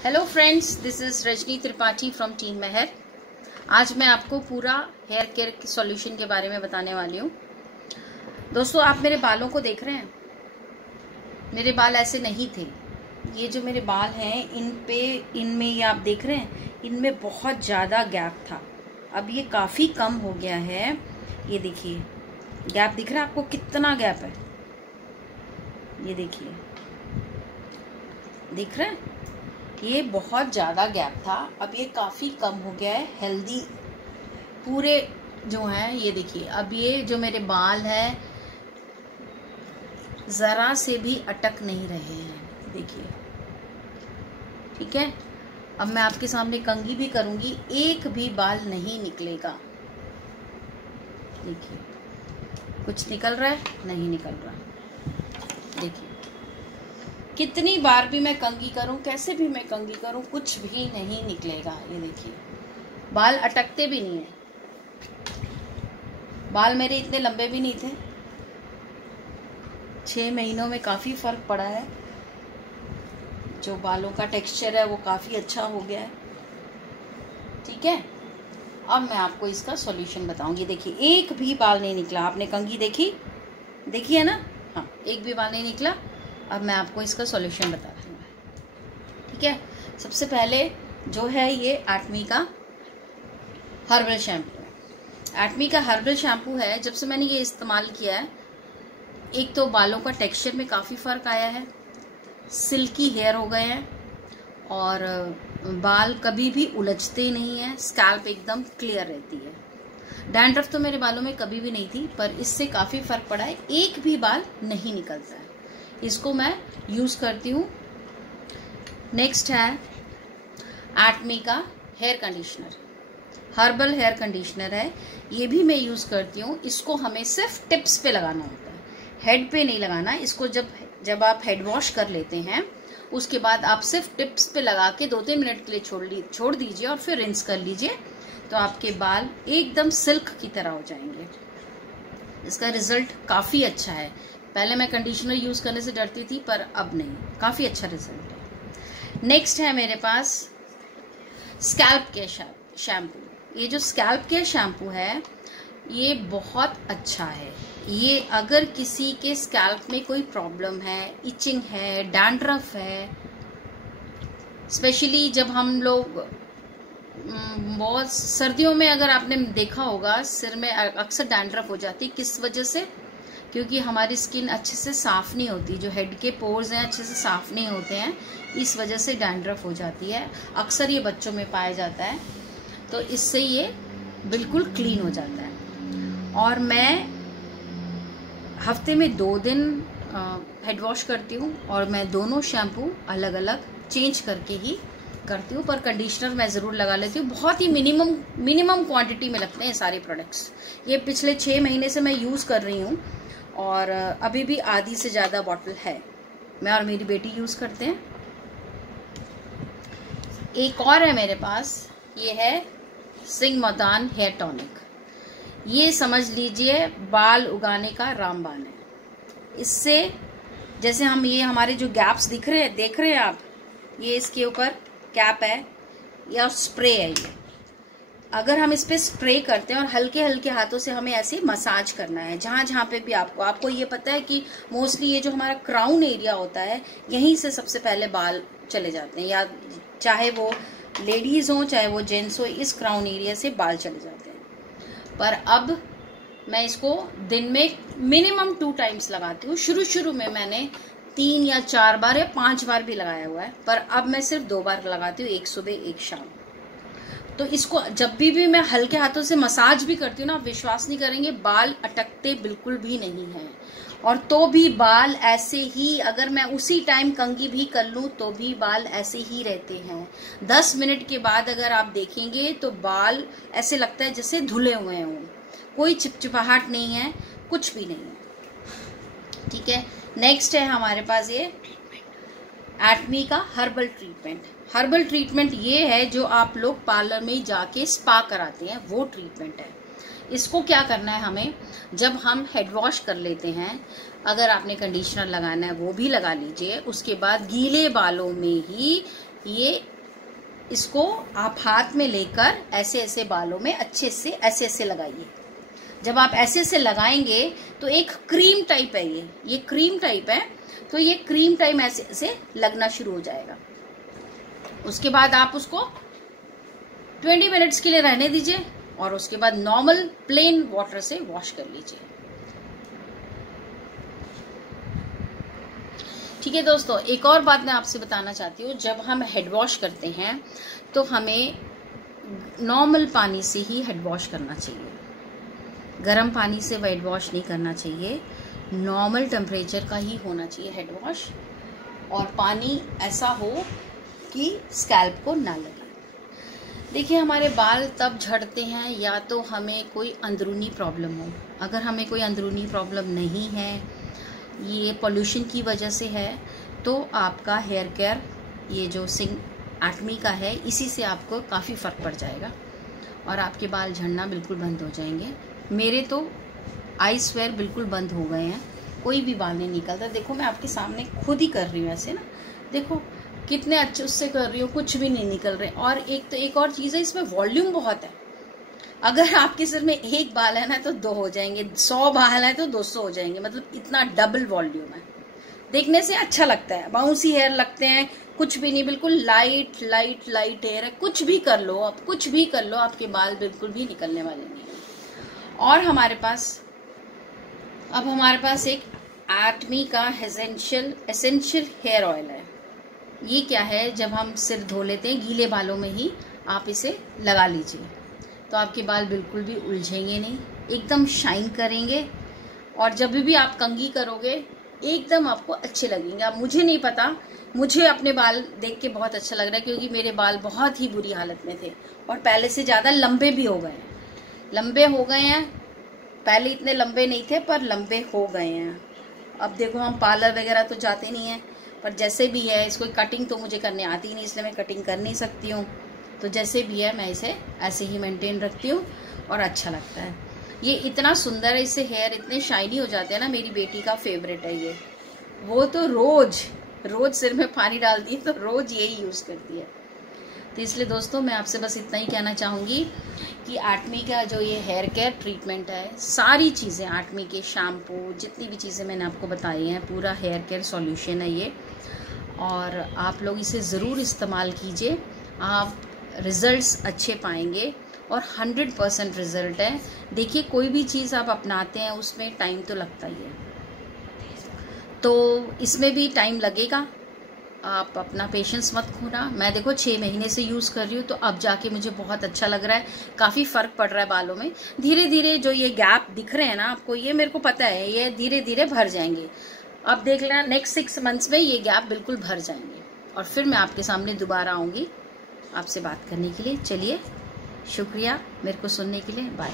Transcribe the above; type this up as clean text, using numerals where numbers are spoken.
Hello friends, this is Rajni Tripathi from team Meher. आज मैं आपको पूरा हेयर केयर सॉल्यूशन के बारे में बताने वाली हूँ। दोस्तों, आप मेरे बालों को देख रहे हैं। मेरे बाल ऐसे नहीं थे। ये जो मेरे बाल हैं इनमें ये आप देख रहे हैं, इनमें बहुत ज़्यादा गैप था। अब ये काफ़ी कम हो गया है। ये देखिए, गैप दिख रहा है आपको? कितना गैप है ये देखिए, दिख रहा है? ये बहुत ज़्यादा गैप था, अब ये काफ़ी कम हो गया है। हेल्दी पूरे जो हैं, ये देखिए, अब ये जो मेरे बाल हैं ज़रा से भी अटक नहीं रहे हैं। देखिए, ठीक है। अब मैं आपके सामने कंघी भी करूँगी, एक भी बाल नहीं निकलेगा। देखिए, कुछ निकल रहा है? नहीं निकल रहा। देखिए, कितनी बार भी मैं कंघी करूं, कैसे भी मैं कंघी करूं, कुछ भी नहीं निकलेगा। ये देखिए, बाल अटकते भी नहीं है। बाल मेरे इतने लंबे भी नहीं थे। 6 महीनों में काफ़ी फ़र्क पड़ा है। जो बालों का टेक्सचर है वो काफ़ी अच्छा हो गया है। ठीक है, अब मैं आपको इसका सॉल्यूशन बताऊंगी। देखिए, एक भी बाल नहीं निकला। आपने कंघी देखी है ना? हाँ, एक भी बाल नहीं निकला। अब मैं आपको इसका सॉल्यूशन बता रही हूँ। ठीक है, सबसे पहले जो है ये एटमी का हर्बल शैम्पू है। एटमी का हर्बल शैम्पू है। जब से मैंने ये इस्तेमाल किया है, एक तो बालों का टेक्सचर में काफ़ी फ़र्क आया है, सिल्की हेयर हो गए हैं और बाल कभी भी उलझते नहीं हैं, स्कैल्प एकदम क्लियर रहती है। डैंड्रफ तो मेरे बालों में कभी भी नहीं थी, पर इससे काफ़ी फ़र्क पड़ा है। एक भी बाल नहीं निकलता है। इसको मैं यूज़ करती हूँ। नेक्स्ट है एटमी का hair conditioner, herbal hair conditioner है। ये भी मैं यूज़ करती हूँ। इसको हमें सिर्फ टिप्स पे लगाना होता है, हेड पे नहीं लगाना। इसको जब आप हेड वॉश कर लेते हैं, उसके बाद आप सिर्फ टिप्स पे लगा के 2-3 मिनट के लिए छोड़ दीजिए और फिर रिंस कर लीजिए, तो आपके बाल एकदम सिल्क की तरह हो जाएंगे। इसका रिजल्ट काफ़ी अच्छा है। पहले मैं कंडीशनर यूज़ करने से डरती थी, पर अब नहीं, काफ़ी अच्छा रिजल्ट है। नेक्स्ट है मेरे पास स्कैल्प केयर शैम्पू। ये जो स्कैल्प केयर शैम्पू है ये बहुत अच्छा है। ये अगर किसी के स्कैल्प में कोई प्रॉब्लम है, इचिंग है, डैंड्रफ है, स्पेशली जब हम लोग बहुत सर्दियों में, अगर आपने देखा होगा, सिर में अक्सर डैंड्रफ हो जाती। किस वजह से? क्योंकि हमारी स्किन अच्छे से साफ़ नहीं होती, जो हेड के पोर्स हैं अच्छे से साफ़ नहीं होते हैं, इस वजह से डैंड्रफ हो जाती है। अक्सर ये बच्चों में पाया जाता है, तो इससे ये बिल्कुल क्लीन हो जाता है। और मैं हफ्ते में 2 दिन हेड वॉश करती हूँ और मैं दोनों शैम्पू अलग अलग चेंज करके ही करती हूँ, पर कंडीशनर मैं ज़रूर लगा लेती हूँ। बहुत ही मिनिमम क्वांटिटी में लगते हैं सारे प्रोडक्ट्स। ये पिछले 6 महीने से मैं यूज़ कर रही हूँ और अभी भी आधी से ज़्यादा बॉटल है। मैं और मेरी बेटी यूज़ करते हैं। एक और है मेरे पास, ये है सिंगमदान हेयर टॉनिक। ये समझ लीजिए बाल उगाने का रामबाण है। इससे जैसे हम, ये हमारे जो गैप्स देख रहे हैं आप, ये इसके ऊपर कैप है या स्प्रे है। ये अगर हम इस पे स्प्रे करते हैं और हल्के हल्के हाथों से हमें ऐसे मसाज करना है, जहाँ जहाँ पे भी आपको ये पता है कि मोस्टली ये जो हमारा क्राउन एरिया होता है, यहीं से सबसे पहले बाल चले जाते हैं, या चाहे वो लेडीज हो चाहे वो जेंट्स हो, इस क्राउन एरिया से बाल चले जाते हैं। पर अब मैं इसको दिन में मिनिमम 2 टाइम्स लगाती हूँ। शुरू में मैंने 3 या 4 बार या 5 बार भी लगाया हुआ है, पर अब मैं सिर्फ 2 बार लगाती हूँ, एक सुबह एक शाम। तो इसको जब भी मैं हल्के हाथों से मसाज भी करती हूँ ना, आप विश्वास नहीं करेंगे, बाल अटकते बिल्कुल भी नहीं हैं। और तो भी बाल ऐसे ही, अगर मैं उसी टाइम कंघी भी कर लूँ तो भी बाल ऐसे ही रहते हैं। 10 मिनट के बाद अगर आप देखेंगे तो बाल ऐसे लगता है जैसे धुले हुए हों। कोई चिपचिपाहट नहीं है, कुछ भी नहीं है। ठीक है, नेक्स्ट है हमारे पास ये एटमी का हर्बल ट्रीटमेंट। हर्बल ट्रीटमेंट ये है जो आप लोग पार्लर में जाके स्पा कराते हैं, वो ट्रीटमेंट है। इसको क्या करना है हमें, जब हम हेड वॉश कर लेते हैं, अगर आपने कंडीशनर लगाना है वो भी लगा लीजिए। उसके बाद गीले बालों में ही ये इसको आप हाथ में लेकर ऐसे ऐसे बालों में अच्छे से ऐसे ऐसे लगाइए। जब आप ऐसे ऐसे लगाएंगे तो एक क्रीम टाइप है, ये क्रीम टाइप है, तो ये क्रीम टाइप ऐसे ऐसे लगना शुरू हो जाएगा। उसके बाद आप उसको 20 मिनट्स के लिए रहने दीजिए और उसके बाद नॉर्मल प्लेन वाटर से वॉश कर लीजिए। ठीक है दोस्तों, एक और बात मैं आपसे बताना चाहती हूँ, जब हम हेड वॉश करते हैं तो हमें नॉर्मल पानी से ही हेड वॉश करना चाहिए, गर्म पानी से हेड वॉश नहीं करना चाहिए। नॉर्मल टेम्परेचर का ही होना चाहिए हेड वॉश, और पानी ऐसा हो कि स्कैल्प को ना लगे। देखिए, हमारे बाल तब झड़ते हैं या तो हमें कोई अंदरूनी प्रॉब्लम हो। अगर हमें कोई अंदरूनी प्रॉब्लम नहीं है, ये पोल्यूशन की वजह से है, तो आपका हेयर केयर ये जो सिंग एटमी का है, इसी से आपको काफ़ी फ़र्क पड़ जाएगा और आपके बाल झड़ना बिल्कुल बंद हो जाएंगे। मेरे तो आई स्वेयर बिल्कुल बंद हो गए हैं, कोई भी बाल नहीं निकलता। देखो, मैं आपके सामने खुद ही कर रही हूँ ऐसे ना, देखो कितने अच्छे उससे कर रही हूँ, कुछ भी नहीं निकल रहे। और एक और चीज़ है, इसमें वॉल्यूम बहुत है। अगर आपके सिर में एक बाल है ना तो 2 हो जाएंगे, 100 बाल है तो 200 हो जाएंगे, मतलब इतना डबल वॉल्यूम है। देखने से अच्छा लगता है, बाउंसी हेयर लगते हैं, कुछ भी नहीं, बिल्कुल लाइट लाइट लाइट हेयर है। कुछ भी कर लो आप, कुछ भी कर लो, आपके बाल बिल्कुल भी निकलने वाले नहीं है। और हमारे पास एक एटमी का एसेंशियल हेयर ऑयल है। ये क्या है, जब हम सिर धो लेते हैं गीले बालों में ही आप इसे लगा लीजिए, तो आपके बाल बिल्कुल भी उलझेंगे नहीं, एकदम शाइन करेंगे। और जब भी आप कंघी करोगे एकदम आपको अच्छे लगेंगे। अब मुझे नहीं पता, मुझे अपने बाल देख के बहुत अच्छा लग रहा है, क्योंकि मेरे बाल बहुत ही बुरी हालत में थे और पहले से ज़्यादा लंबे भी हो गए हैं। पहले इतने लंबे नहीं थे पर लंबे हो गए हैं। अब देखो, हम पार्लर वगैरह तो जाते नहीं हैं, पर जैसे भी है, इसको कटिंग तो मुझे करने आती नहीं, इसलिए मैं कटिंग कर नहीं सकती हूँ। तो जैसे भी है मैं इसे ऐसे ही मेंटेन रखती हूँ और अच्छा लगता है। ये इतना सुंदर है, इससे हेयर इतने शाइनी हो जाते हैं ना। मेरी बेटी का फेवरेट है ये, वो तो रोज सिर में पानी डालती है, तो रोज यही यूज़ करती है। तो इसलिए दोस्तों, मैं आपसे बस इतना ही कहना चाहूँगी कि एटमी का जो ये हेयर केयर ट्रीटमेंट है, सारी चीज़ें एटमी के शैम्पू, जितनी भी चीज़ें मैंने आपको बताई हैं, पूरा हेयर केयर सॉल्यूशन है ये। और आप लोग इसे ज़रूर इस्तेमाल कीजिए, आप रिज़ल्ट्स अच्छे पाएंगे और 100% रिज़ल्ट है। देखिए, कोई भी चीज़ आप अपनाते हैं उसमें टाइम तो लगता ही है, तो इसमें भी टाइम लगेगा। आप अपना पेशेंस मत खोना। मैं देखो 6 महीने से यूज़ कर रही हूँ, तो अब जाके मुझे बहुत अच्छा लग रहा है, काफ़ी फ़र्क पड़ रहा है बालों में। धीरे धीरे जो ये गैप दिख रहे हैं ना आपको, ये मेरे को पता है, ये धीरे धीरे भर जाएंगे। अब देख लेना, नेक्स्ट 6 मंथ्स में ये गैप बिल्कुल भर जाएंगे और फिर मैं आपके सामने दोबारा आऊँगी आपसे बात करने के लिए। चलिए, शुक्रिया मेरे को सुनने के लिए, बाय।